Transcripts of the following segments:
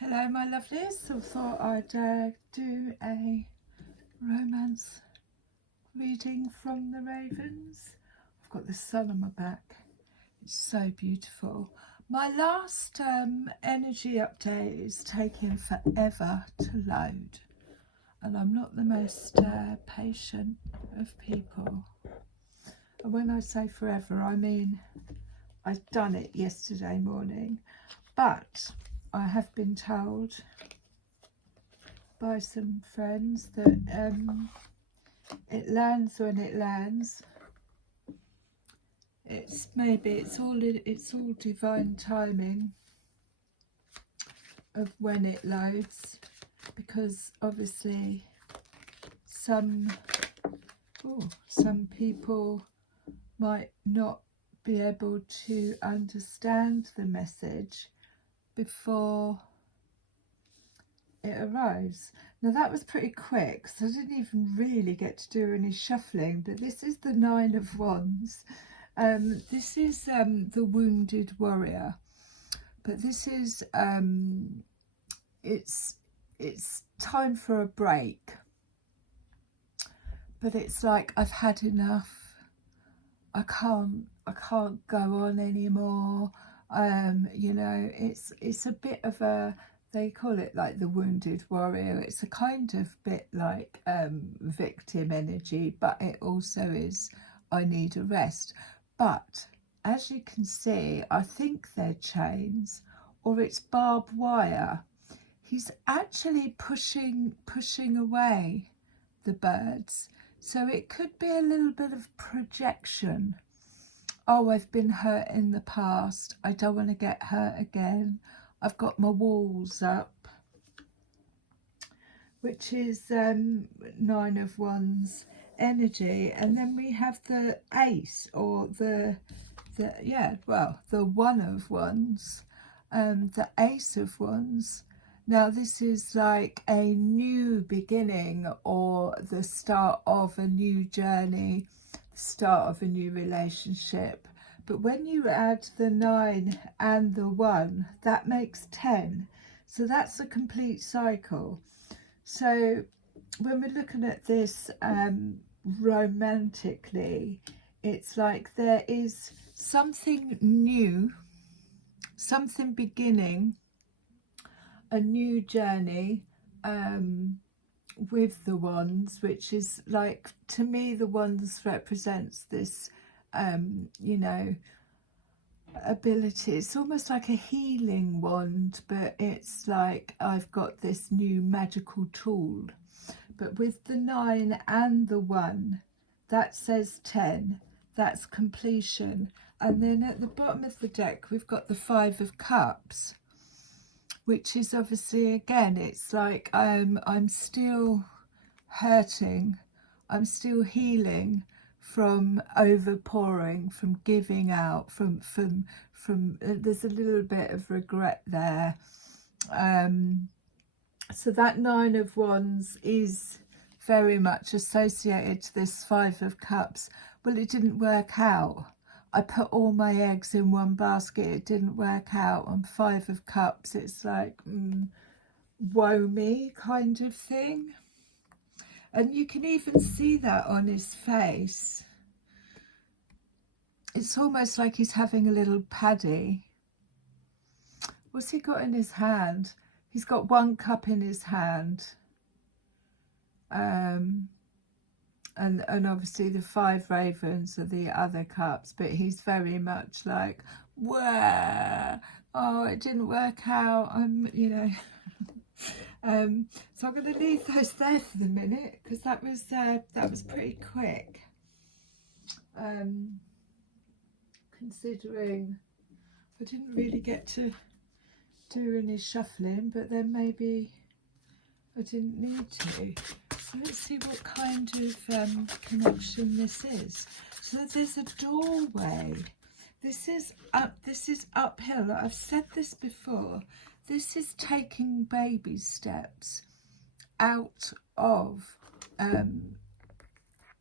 Hello my lovelies, so thought I'd do a romance reading from the Ravens. I've got the sun on my back, it's so beautiful. My last energy update is taking forever to load, and I'm not the most patient of people. And when I say forever, I mean I've done it yesterday morning, but I have been told by some friends that it lands when it lands. It's all divine timing of when it loads, because obviously some people might not be able to understand the message before it arrives. Now that was pretty quick, so I didn't even really get to do any shuffling, but this is the Nine of Wands. This is the wounded warrior, but this is it's time for a break, but it's like I've had enough. I can't go on anymore. You know, it's a bit of a, they call it like the wounded warrior. It's a kind of bit like victim energy, but it also is, I need a rest. But as you can see, I think they're chains or it's barbed wire. He's actually pushing away the birds. So it could be a little bit of projection. Oh, I've been hurt in the past. I don't want to get hurt again. I've got my walls up, which is Nine of Wands energy. And then we have the Ace, or the One of Wands, the Ace of Wands. Now this is like a new beginning, or the start of a new journey, the start of a new relationship. But when you add the 9 and the 1, that makes 10. So that's a complete cycle. So when we're looking at this romantically, it's like there is something new, something beginning, a new journey with the wands, which is like, to me the wands represents this you know, ability. It's almost like a healing wand, but it's like I've got this new magical tool. But with the 9 and the 1, that says 10, that's completion. And then at the bottom of the deck we've got the 5 of Cups, which is obviously, again, it's like I'm still hurting, I'm still healing from overpouring, from giving out, from there's a little bit of regret there. So that 9 of Wands is very much associated to this 5 of Cups. Well, it didn't work out. I put all my eggs in one basket, it didn't work out. On 5 of Cups, it's like, woe me kind of thing. And you can even see that on his face. It's almost like he's having a little paddy. What's he got in his hand? He's got 1 cup in his hand. And obviously the 5 ravens are the other cups, but he's very much like, where? Oh, it didn't work out. You know. So I'm going to leave those there for the minute, because that was pretty quick. Considering I didn't really get to do any shuffling, but then maybe I didn't need to. So let's see what kind of connection this is. So there's a doorway. This is uphill. I've said this before. This is taking baby steps out of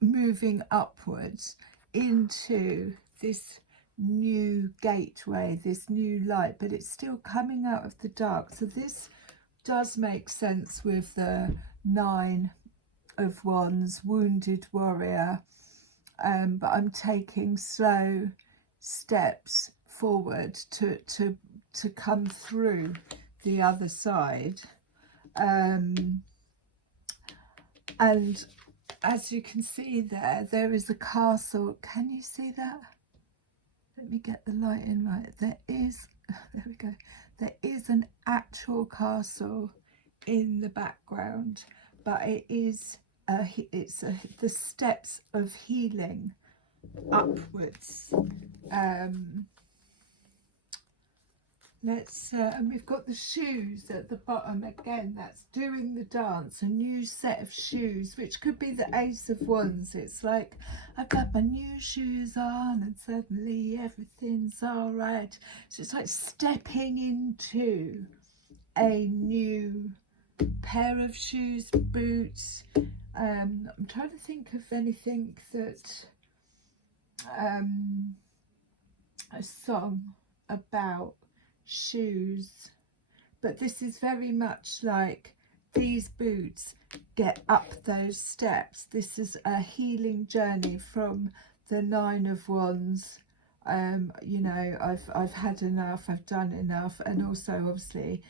moving upwards into this new gateway, this new light, but it's still coming out of the dark. So this does make sense with the Nine of Wands, wounded warrior, but I'm taking slow steps forward to come through the other side. And as you can see there is a castle. Can you see that? Let me get the light in right. There we go. There is an actual castle in the background, but it is the steps of healing upwards. And we've got the shoes at the bottom again. That's doing the dance. A new set of shoes, which could be the Ace of Wands. It's like, I've got my new shoes on and suddenly everything's all right. So it's like stepping into a new pair of shoes, boots. I'm trying to think of anything that a song about shoes, but this is very much like these boots get up those steps. This is a healing journey from the Nine of Wands. You know, I've had enough, I've done enough, and also obviously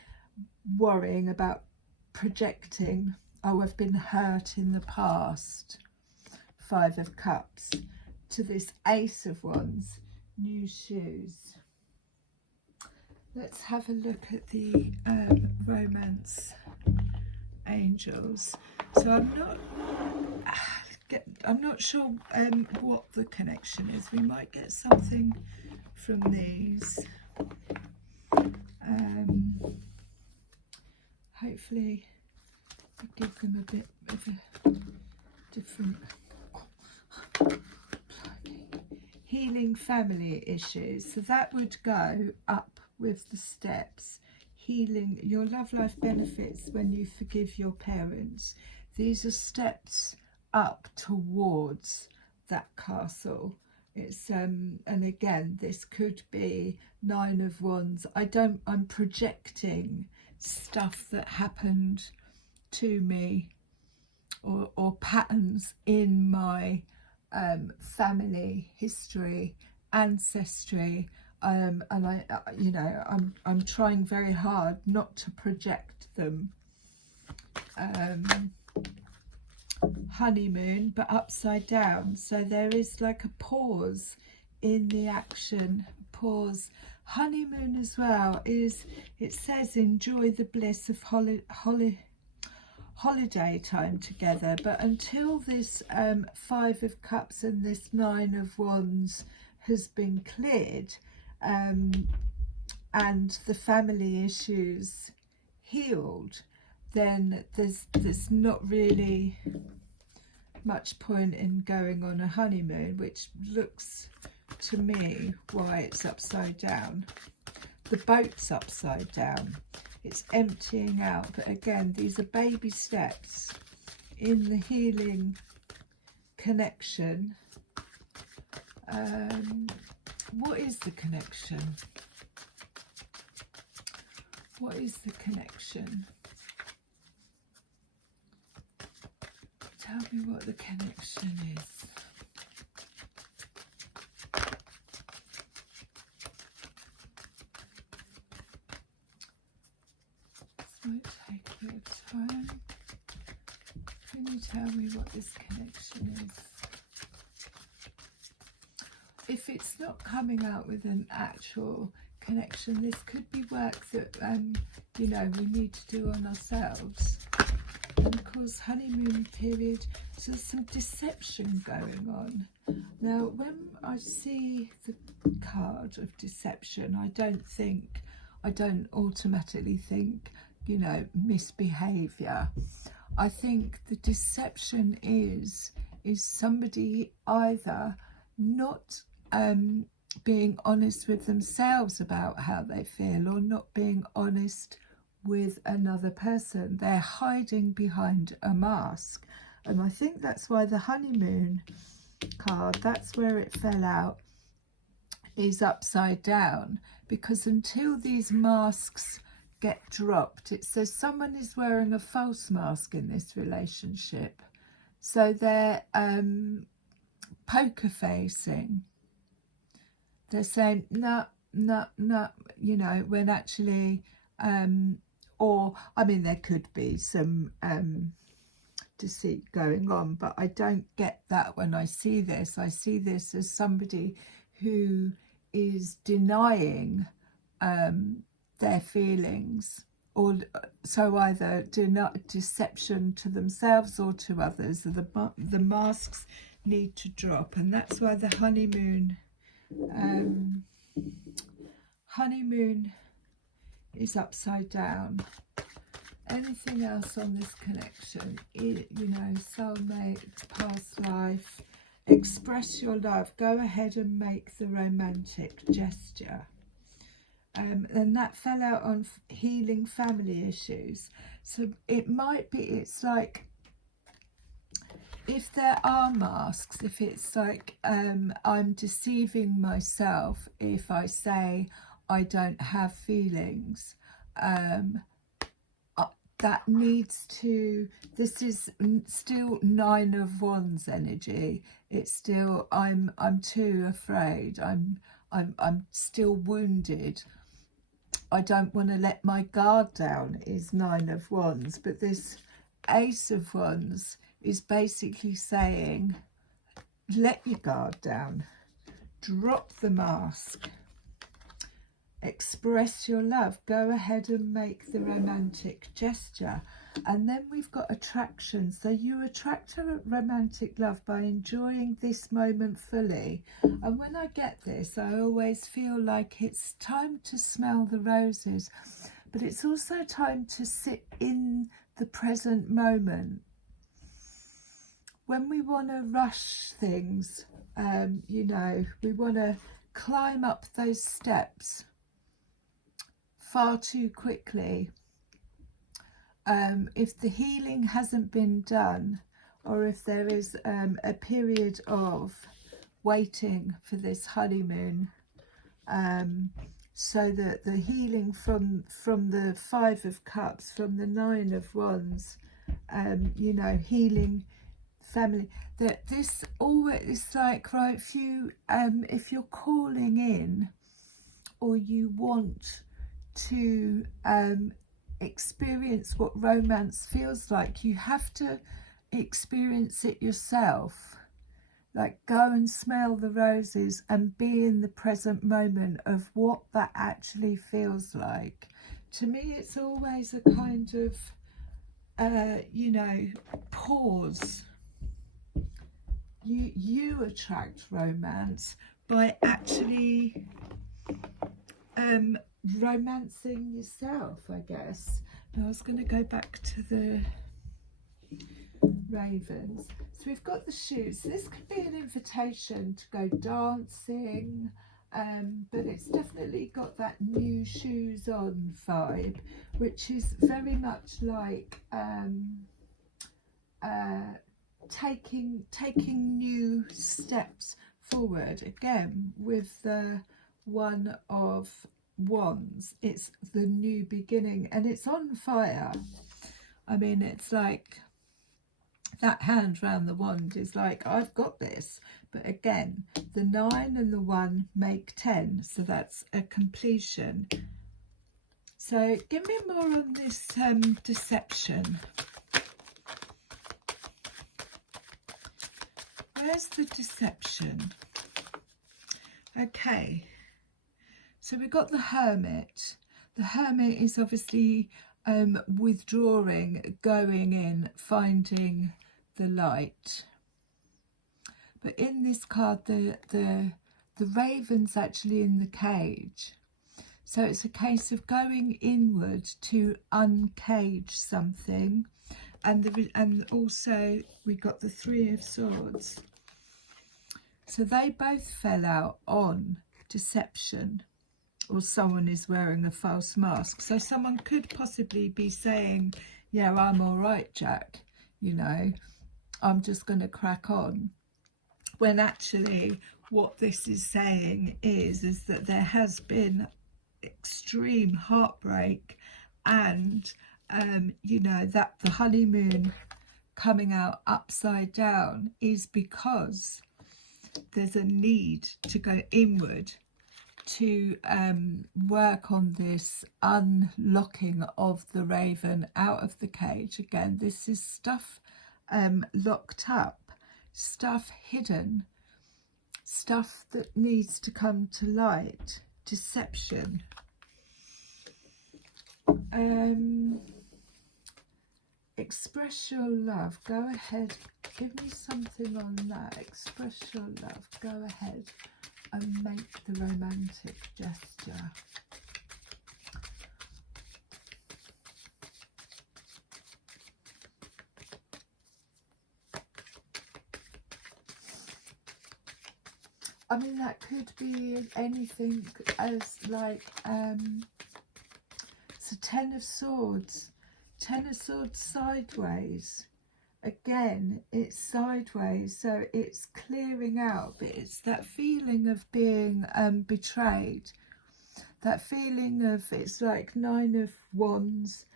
worrying about projecting, oh, I've been hurt in the past. Five of Cups, to this Ace of Wands, new shoes. Let's have a look at the romance angels. So I'm not sure what the connection is. We might get something from these. Hopefully I give them a bit of a different healing family issues. So that would go up with the steps. Healing your love life benefits when you forgive your parents. These are steps up towards that castle. It's and again, this could be Nine of Wands. I'm projecting stuff that happened to me, or patterns in my family history, ancestry, and I'm trying very hard not to project them. Honeymoon, but upside down, so there is like a pause in the action. Pause. Honeymoon as well is, it says enjoy the bliss of holiday time together, but until this Five of Cups and this Nine of Wands has been cleared, and the family issues healed, then there's not really much point in going on a honeymoon, which looks to me why it's upside down. The boat's upside down. It's emptying out, but again, these are baby steps in the healing connection. What is the connection? What is the connection? Tell me what the connection is. This might take a bit of time. Can you tell me what this connection is? If it's not coming out with an actual connection, this could be work that we need to do on ourselves. And of course, honeymoon period, so there's some deception going on. Now, when I see the card of deception, I don't automatically think, misbehaviour. I think the deception is somebody either not being honest with themselves about how they feel, or not being honest with another person. They're hiding behind a mask, and I think that's why the honeymoon card, that's where it fell out, is upside down, because until these masks get dropped. It says someone is wearing a false mask in this relationship. So they're poker facing. They're saying, no, no, no, you know, when actually, or, I mean, there could be some deceit going on, but I don't get that when I see this. I see this as somebody who is denying their feelings, or so either deception to themselves or to others. The masks need to drop, and that's why the honeymoon is upside down. Anything else on this connection? You know, soulmate, past life. Express your love. Go ahead and make the romantic gesture. And that fell out on healing family issues. So it might be, it's like, if there are masks, if it's like I'm deceiving myself if I say I don't have feelings, that needs to, this is still 9 of Wands energy. It's still, I'm too afraid, I'm still wounded, I don't want to let my guard down, is 9 of Wands. But this Ace of Wands is basically saying, let your guard down, drop the mask, express your love, go ahead and make the romantic gesture. And then we've got attraction. So you attract a romantic love by enjoying this moment fully. And when I get this, I always feel like it's time to smell the roses, but it's also time to sit in the present moment. When we want to rush things, you know, we want to climb up those steps far too quickly. If the healing hasn't been done, or if there is a period of waiting for this honeymoon, so that the healing from the 5 of Cups, from the 9 of Wands, you know, healing family, that this always is like, right, if you're calling in, or you want to experience what romance feels like, you have to experience it yourself. Like, go and smell the roses and be in the present moment of what that actually feels like. To me, it's always a kind of you know, pause. You attract romance by actually romancing yourself, I guess. Now I was going to go back to the ravens. So we've got the shoes. This could be an invitation to go dancing, but it's definitely got that new shoes on vibe, which is very much like taking new steps forward. Again, with the 1 of Wands, it's the new beginning, and it's on fire. I mean, it's like that hand round the wand is like, I've got this. But again, the 9 and the 1 make 10, so that's a completion. So give me more on this deception. Where's the deception? Okay, so we've got the Hermit. The Hermit is obviously withdrawing, going in, finding the light. But in this card, the raven's actually in the cage. So it's a case of going inward to uncage something. And also we got the 3 of Swords. So they both fell out on deception, or someone is wearing a false mask. So someone could possibly be saying, yeah, I'm all right, Jack, you know, I'm just going to crack on. When actually what this is saying is that there has been extreme heartbreak and you know, that the honeymoon coming out upside down is because there's a need to go inward to work on this unlocking of the raven out of the cage. Again, this is stuff locked up, stuff hidden, stuff that needs to come to light, deception. Express your love. Go ahead, give me something on that. Express your love. Go ahead and make the romantic gesture. I mean, that could be anything as like, so Ten of Swords. Ten of Swords sideways. Again, it's sideways, so it's clearing out, but it's that feeling of being betrayed. That feeling of, it's like Nine of Wands,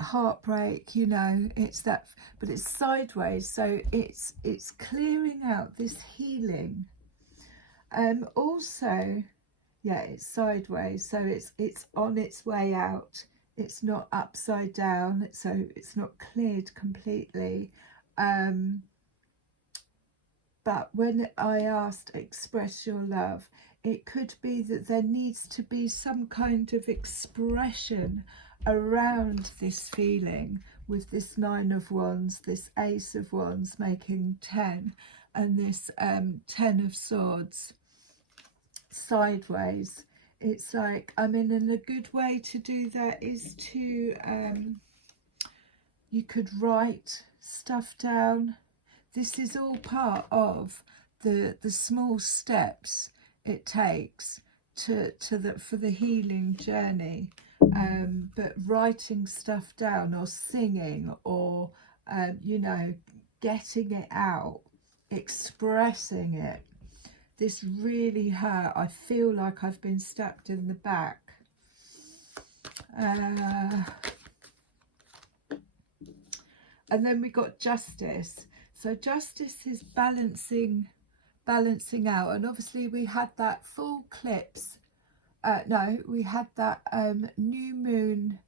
heartbreak, you know, it's that, but it's sideways, so it's clearing out this healing. Also, yeah, it's sideways, so it's on its way out. It's not upside down, so it's not cleared completely. But when I asked express your love, it could be that there needs to be some kind of expression around this feeling, with this Nine of Wands, this Ace of Wands making 10, and this 10 of Swords sideways. It's like, I mean, and a good way to do that is to, you could write stuff down. This is all part of the small steps it takes for the healing journey. But writing stuff down, or singing, or, you know, getting it out, expressing it. This really hurt. I feel like I've been stabbed in the back. And then we got Justice. So Justice is balancing out. And obviously we had that full eclipse. No, we had that new moon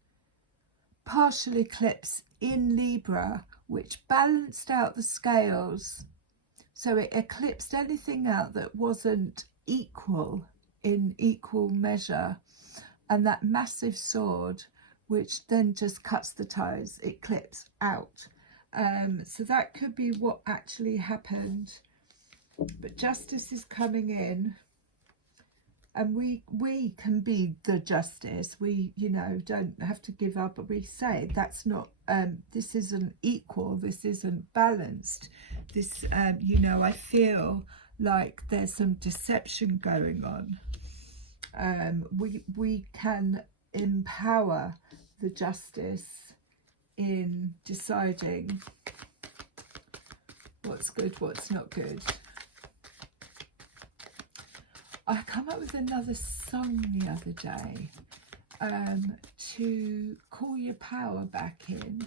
partial eclipse in Libra, which balanced out the scales. So it eclipsed anything out that wasn't equal, in equal measure. And that massive sword, which then just cuts the ties, it clips out. So that could be what actually happened. But Justice is coming in. And we can be the justice. We, you know, don't have to give up. But we say that's not, this isn't equal. This isn't balanced. This, you know, I feel like there's some deception going on. We can empower the justice in deciding what's good, what's not good. I come up with another song the other day to call your power back in,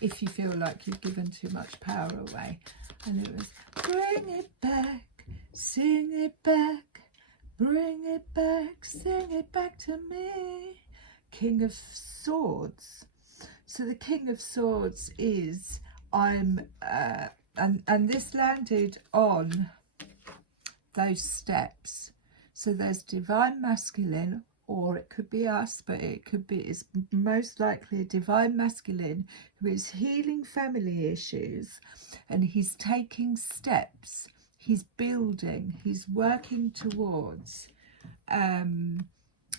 if you feel like you've given too much power away. And it was, bring it back, sing it back, bring it back, sing it back to me. King of Swords. So the King of Swords is, and this landed on those steps. So there's divine masculine, or it could be us, but it could be, it's most likely a divine masculine who is healing family issues, and he's taking steps, he's building, he's working towards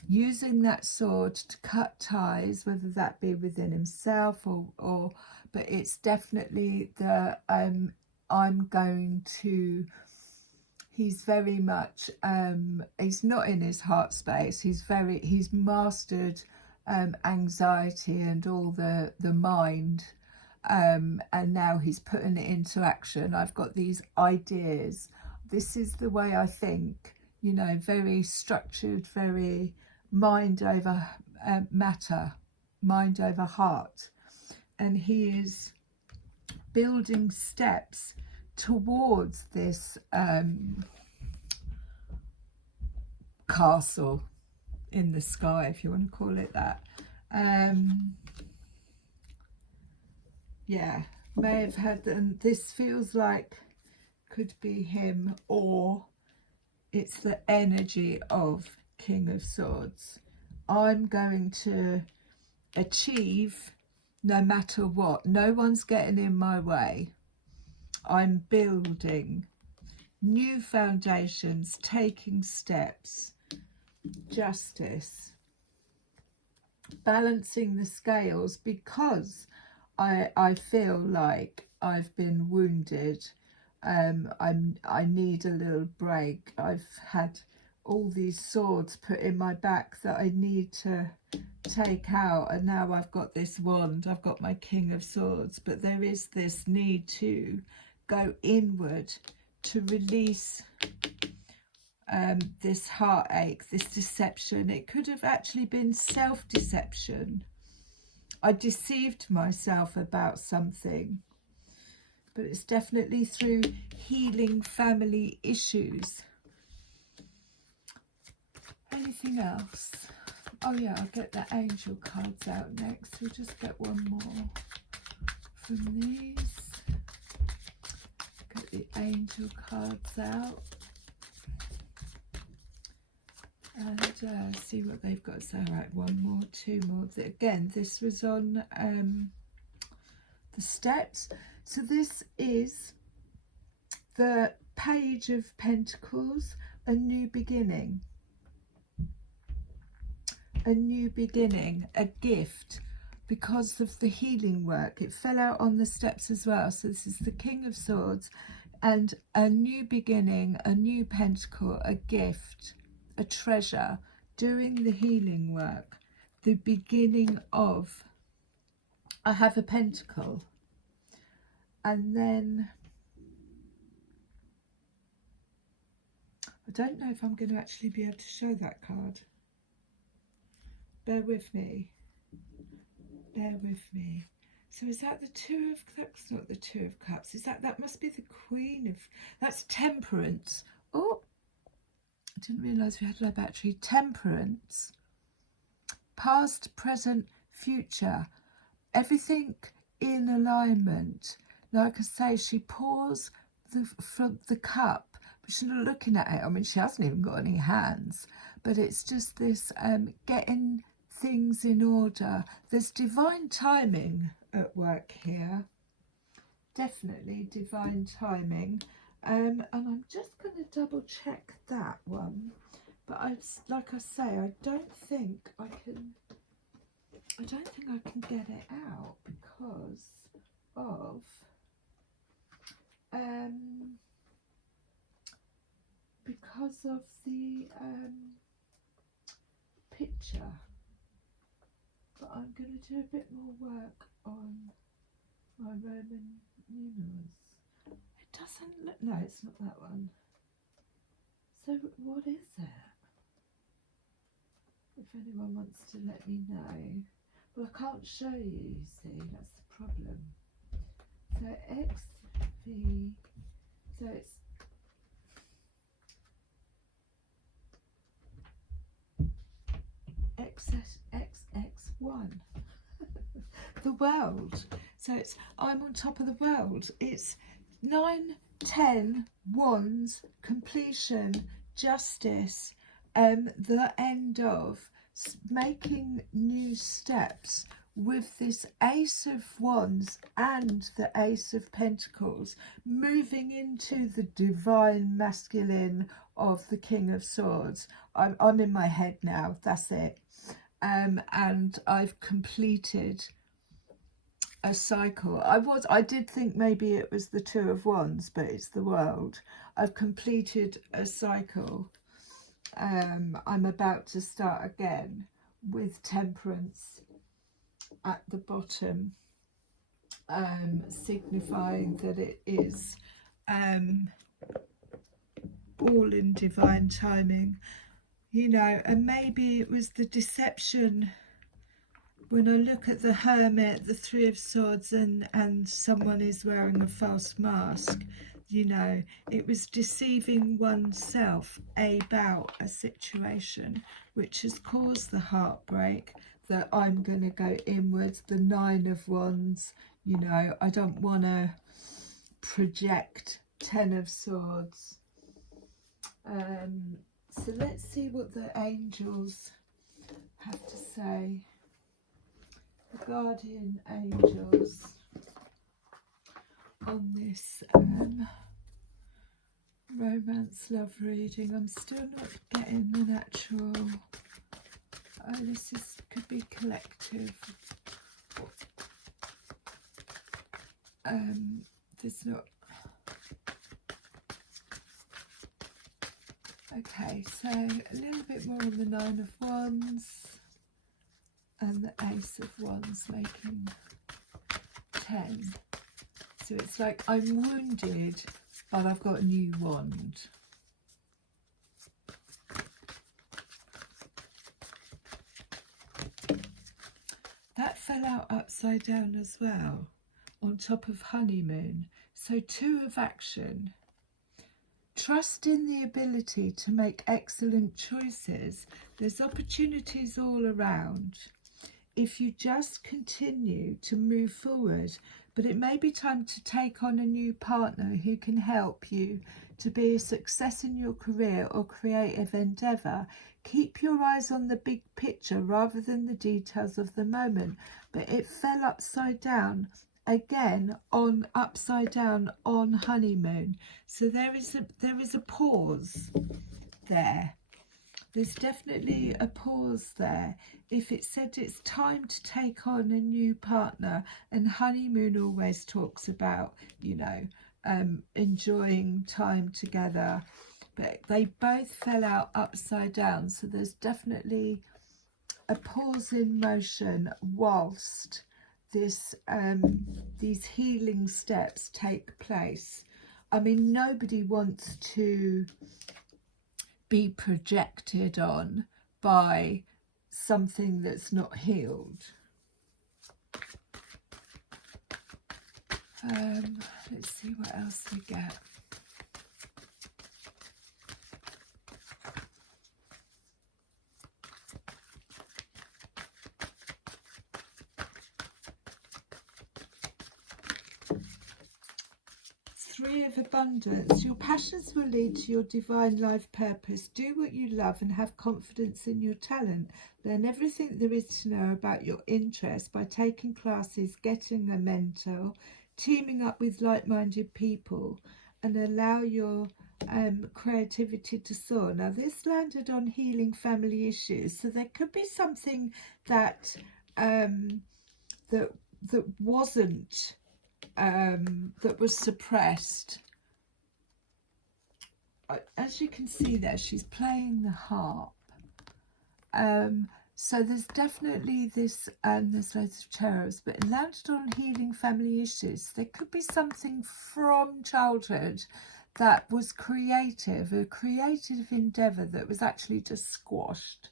using that sword to cut ties, whether that be within himself or but it's definitely the I'm going to, he's very much he's not in his heart space. He's mastered anxiety and all the mind, and now he's putting it into action. I've got these ideas. This is the way I think, you know, very structured, very mind over matter, mind over heart. And he is building steps towards this castle in the sky, if you want to call it that. Yeah, may have had, and this feels like could be him, or it's the energy of King of Swords. I'm going to achieve no matter what. No one's getting in my way. I'm building new foundations, taking steps. Justice. Balancing the scales, because I feel like I've been wounded. I need a little break. I've had all these swords put in my back that I need to take out, and now I've got this wand, I've got my King of Swords, but there is this need to go inward to release this heartache, this deception. It could have actually been self-deception. I deceived myself about something, but it's definitely through healing family issues. Anything else? Oh yeah, I'll get the angel cards out next. We'll just get one more from these. Get the angel cards out and see what they've got to say. Right, one more, two more. Again, this was on the steps. So this is the Page of Pentacles, a new beginning. A new beginning, a gift, because of the healing work. It fell out on the steps as well. So this is the King of Swords, and a new beginning, a new pentacle, a gift, a treasure, doing the healing work, the beginning of, I have a pentacle. And then I don't know if I'm going to actually be able to show that card. Bear with me. Bear with me. So is that the Two of Cups? Not the Two of Cups. Is that must be the Queen of, that's Temperance. Oh, I didn't realise we had low battery. Temperance. Past, present, future. Everything in alignment. Like I say, she pours from the cup, but she's not looking at it. I mean, she hasn't even got any hands. But it's just this getting things in order. There's divine timing at work here. Definitely divine timing. And I'm just going to double check that one. But like I say, I don't think I can get it out because of the picture. But I'm going to do a bit more work on my Roman numerals. It doesn't look, no, it's not that one. So what is it? If anyone wants to let me know. Well, I can't show you, you see, that's the problem. So XV, so it's XX1. The world. So it's, I'm on top of the world. It's 9, 10 wands, completion, justice, the end of, making new steps with this Ace of Wands and the Ace of Pentacles, moving into the divine masculine of the King of Swords. I'm in my head now, that's it. And I've completed a cycle. I did think maybe it was the Two of Wands, but it's the world. I've completed a cycle. I'm about to start again with Temperance at the bottom, signifying that it is all in divine timing. you know, and maybe it was the deception. When I look at the Hermit, the Three of Swords, and someone is wearing a false mask, you know, it was deceiving oneself about a situation which has caused the heartbreak, that I'm going to go inwards. The Nine of Wands, you know, I don't want to project. Ten of Swords. So let's see what the angels have to say. The guardian angels on this romance love reading. I'm still not getting the natural. Oh, this could be collective. There's not. Okay, so a little bit more on the Nine of Wands and the Ace of Wands, making 10. So it's like I'm wounded, but I've got a new wand. That fell out upside down as well, on top of honeymoon. So 2 of action. Trust in the ability to make excellent choices. There's opportunities all around if you just continue to move forward. But it may be time to take on a new partner who can help you to be a success in your career or creative endeavour. Keep your eyes on the big picture rather than the details of the moment. But it fell upside down again, on upside down on honeymoon. So there is a pause there. There's definitely a pause there. If it said it's time to take on a new partner, and honeymoon always talks about, you know, enjoying time together, but they both fell out upside down. So there's definitely a pause in motion whilst this these healing steps take place. I mean, nobody wants to be projected on by something that's not healed. Let's see what else we get. Three of Abundance. Your passions will lead to your divine life purpose. Do what you love and have confidence in your talent. Learn everything there is to know about your interests by taking classes, getting a mentor, teaming up with like-minded people, and allow your creativity to soar. Now, this landed on healing family issues, so there could be something that that wasn't that was suppressed. As you can see there, she's playing the harp. So there's definitely this, and there's loads of cherubs, but it landed on healing family issues. There could be something from childhood that was creative, a creative endeavour that was actually just squashed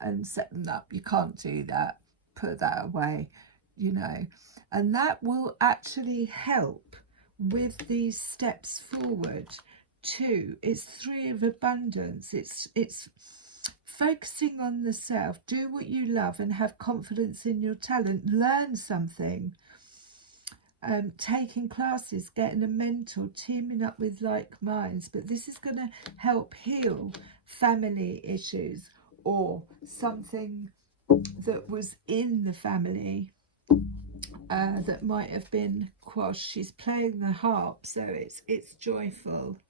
and set them up. You can't do that, put that away, you know. And that will actually help with these steps forward too. It's Three of Abundance. It's focusing on the self. Do what you love and have confidence in your talent. Learn something. Taking classes, getting a mentor, teaming up with like minds. But this is going to help heal family issues or something that was in the family that might have been quashed. She's playing the harp, so it's joyful.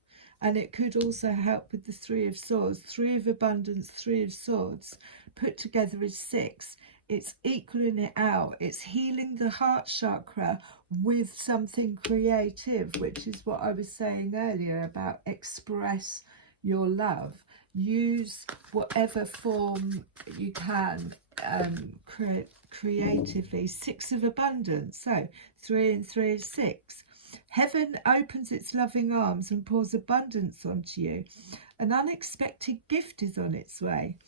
And it could also help with the Three of Swords. Three of Abundance, Three of Swords put together is 6. It's equaling it out. It's healing the heart chakra with something creative, which is what I was saying earlier about express your love. Use whatever form you can creatively. 6 of Abundance. So 3 and 3 is 6. Heaven opens its loving arms and pours abundance onto you. An unexpected gift is on its way.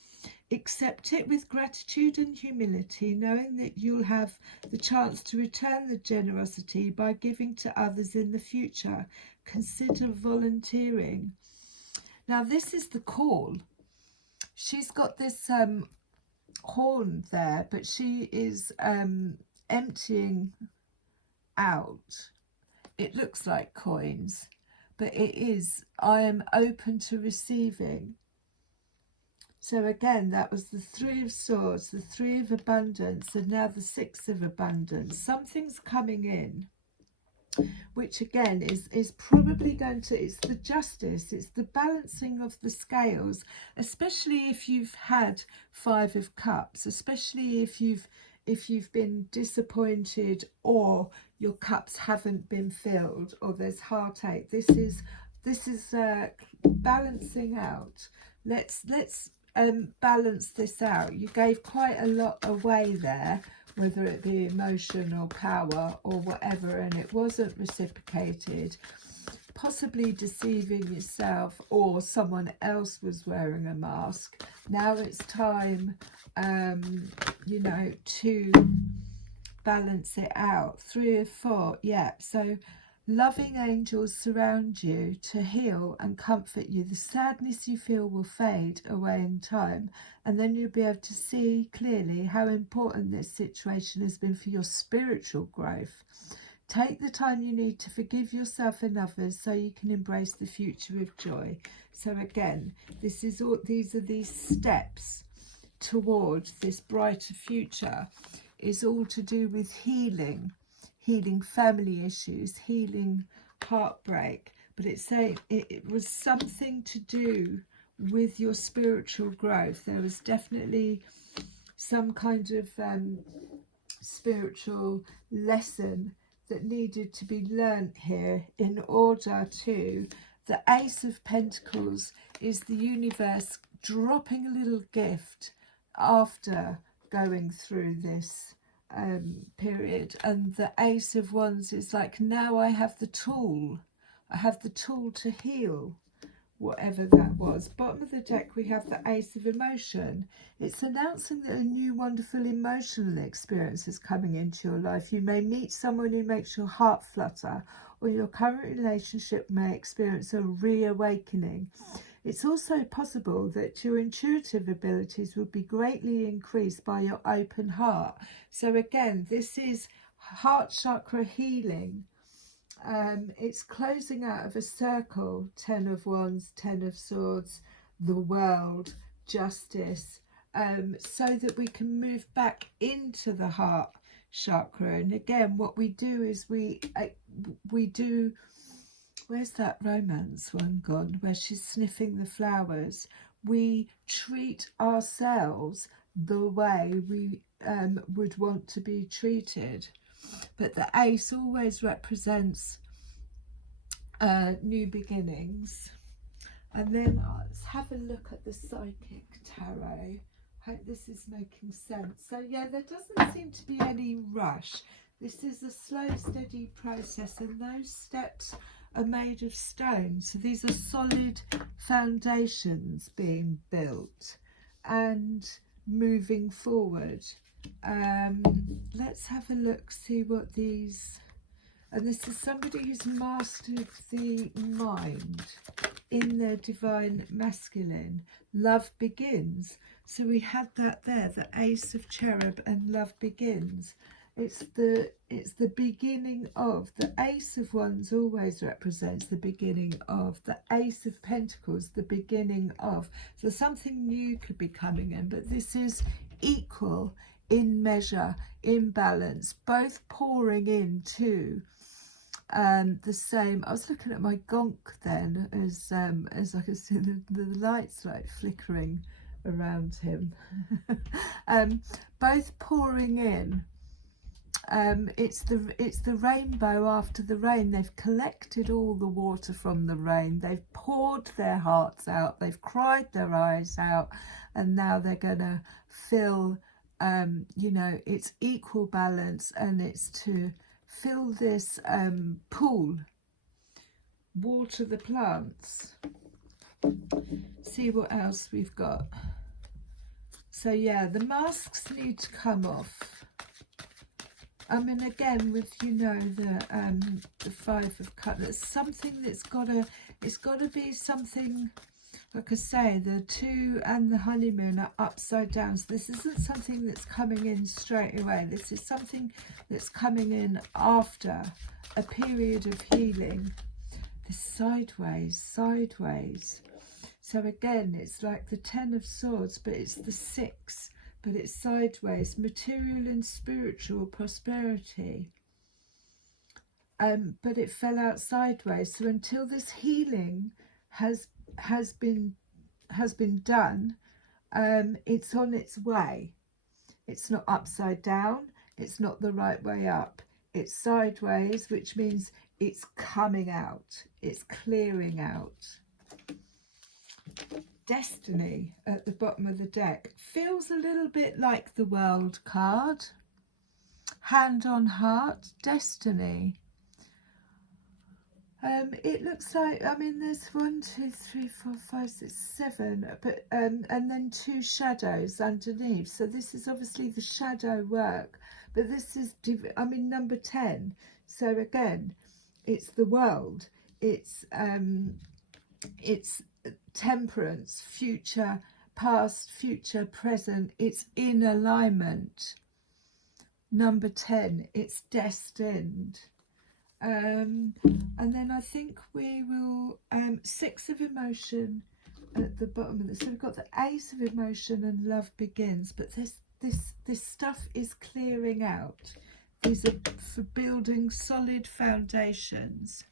Accept it with gratitude and humility, knowing that you'll have the chance to return the generosity by giving to others in the future. Consider volunteering. Now, this is the call. She's got this horn there, but she is emptying out. It looks like coins, but it is, I am open to receiving. So again, that was the 3 of Swords, the 3 of Abundance, and now the 6 of Abundance. Something's coming in, which again is probably going to, it's the Justice, it's the balancing of the scales, especially if you've had 5 of Cups, especially if you've been disappointed or your cups haven't been filled or there's heartache. This is balancing out. Let's balance this out. You gave quite a lot away there, whether it be emotion or power or whatever, and it wasn't reciprocated, possibly deceiving yourself, or someone else was wearing a mask. Now it's time, you know, to balance it out. 3 of 4, yeah. So loving angels surround you to heal and comfort you. The sadness you feel will fade away in time, and then you'll be able to see clearly how important this situation has been for your spiritual growth. Take the time you need to forgive yourself and others so you can embrace the future with joy. So again, this is all, these are these steps towards this brighter future, is all to do with healing family issues, healing heartbreak. But it's saying it was something to do with your spiritual growth. There was definitely some kind of spiritual lesson that needed to be learnt here in order to, the Ace of Pentacles is the universe dropping a little gift after going through this period, and the Ace of Wands is like, now I have the tool to heal whatever that was. Bottom of the deck we have the Ace of Emotion. It's announcing that a new wonderful emotional experience is coming into your life. You may meet someone who makes your heart flutter, or your current relationship may experience a reawakening. It's also possible that your intuitive abilities will be greatly increased by your open heart. So again, this is heart chakra healing. It's closing out of a circle. 10 of Wands, 10 of Swords, the world, justice, so that we can move back into the heart chakra. And again, what we do is we do, where's that romance one gone, where she's sniffing the flowers? We treat ourselves the way we would want to be treated. But the Ace always represents new beginnings. And then let's have a look at the Psychic Tarot. Hope this is making sense. So yeah, there doesn't seem to be any rush. This is a slow, steady process, and those steps are made of stone. So these are solid foundations being built and moving forward. Let's have a look, see what these, and this is somebody who's mastered the mind in their divine masculine. Love begins. So we had that there, the Ace of Cherub and love begins. It's the beginning of. The Ace of Wands always represents the beginning of. The Ace of Pentacles, the beginning of. So something new could be coming in, but this is equal in measure, in balance, both pouring into the same. I was looking at my gonk then as I could see the lights like flickering around him. Both pouring in. It's the rainbow after the rain. They've collected all the water from the rain. They've poured their hearts out. They've cried their eyes out, and now they're gonna fill. You know, it's equal balance, and it's to fill this pool, water the plants. See what else we've got. So yeah, the masks need to come off. I mean, again, with, you know, the Five of Cups, there's something that's it's got to be something, like I say, the Two and the Honeymoon are upside down. So this isn't something that's coming in straight away. This is something that's coming in after a period of healing. This sideways. So again, it's like the Ten of Swords, but it's the Six, but it's sideways. Material and spiritual prosperity. But it fell out sideways. So until this healing has been done, it's on its way. It's not upside down. It's not the right way up. It's sideways, which means it's coming out. It's clearing out. Destiny at the bottom of the deck feels a little bit like the World card. Hand on heart, destiny. It looks like, I mean, there's 1, 2, 3, 4, 5, 6, 7, but and then 2 shadows underneath. So this is obviously the shadow work, but this is, I mean, number 10. So again, it's the world. It's temperance, future, past, future, present. It's in alignment. Number 10, it's destined. And then I think we will 6 of emotion at the bottom of this. So we've got the Ace of emotion and love begins, but this stuff is clearing out. These are for building solid foundations.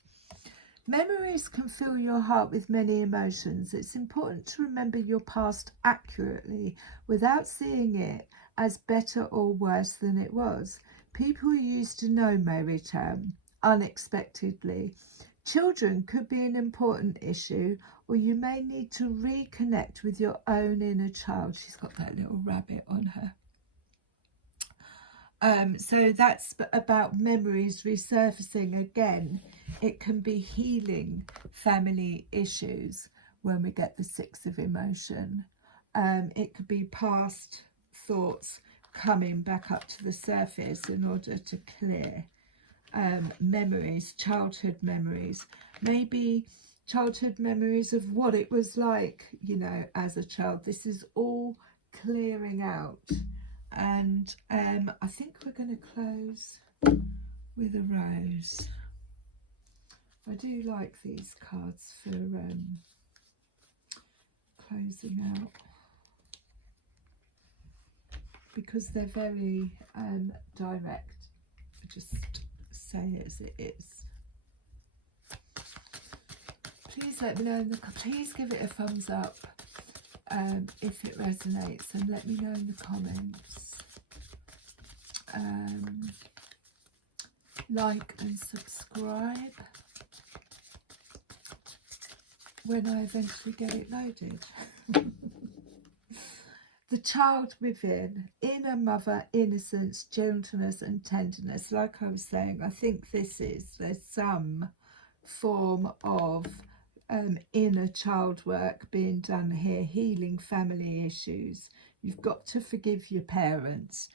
Memories can fill your heart with many emotions. It's important to remember your past accurately without seeing it as better or worse than it was. People you used to know may return unexpectedly. Children could be an important issue, or you may need to reconnect with your own inner child. She's got that little rabbit on her. So that's about memories resurfacing again. It can be healing family issues when we get the 6 of emotion. It could be past thoughts coming back up to the surface in order to clear. Memories, childhood memories, maybe childhood memories of what it was like, you know, as a child. This is all clearing out. And I think we're going to close with a rose. I do like these cards for closing out, because they're very direct. I just say it as it is. Please let me know please give it a thumbs up if it resonates, and let me know in the comments. Like and subscribe when I eventually get it loaded. The child within, inner mother, innocence, gentleness and tenderness. Like I was saying, I think there's some form of inner child work being done here, healing family issues. You've got to forgive your parents.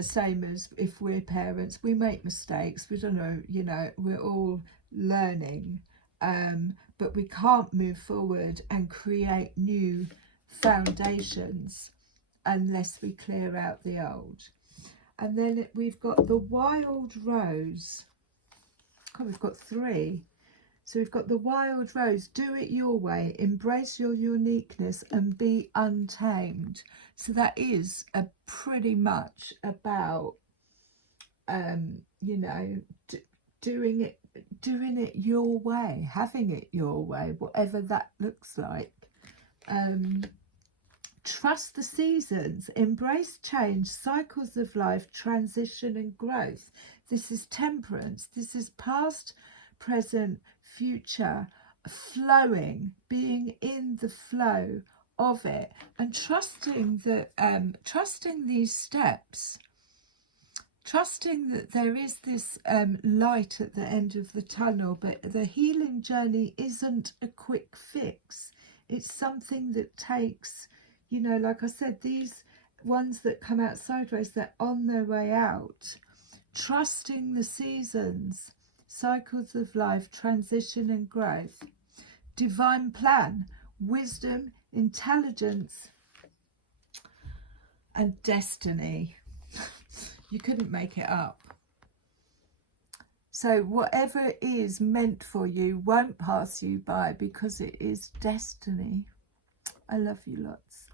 Same as if we're parents, we make mistakes. We don't know, you know, we're all learning. But we can't move forward and create new foundations unless we clear out the old. And then we've got the wild rose. Oh, we've got 3. So we've got the wild rose. Do it your way. Embrace your uniqueness and be untamed. So that is pretty much about, you know, doing it your way, having it your way, whatever that looks like. Trust the seasons, embrace change, cycles of life, transition and growth. This is temperance. This is past, present, future, flowing, being in the flow of it, and trusting that, trusting these steps, trusting that there is this light at the end of the tunnel. But the healing journey isn't a quick fix. It's something that takes, you know, like I said, these ones that come out sideways, they're on their way out. Trusting the seasons, cycles of life, transition and growth. Divine plan, wisdom, intelligence, and destiny. You couldn't make it up. So whatever is meant for you won't pass you by, because it is destiny. I love you lots.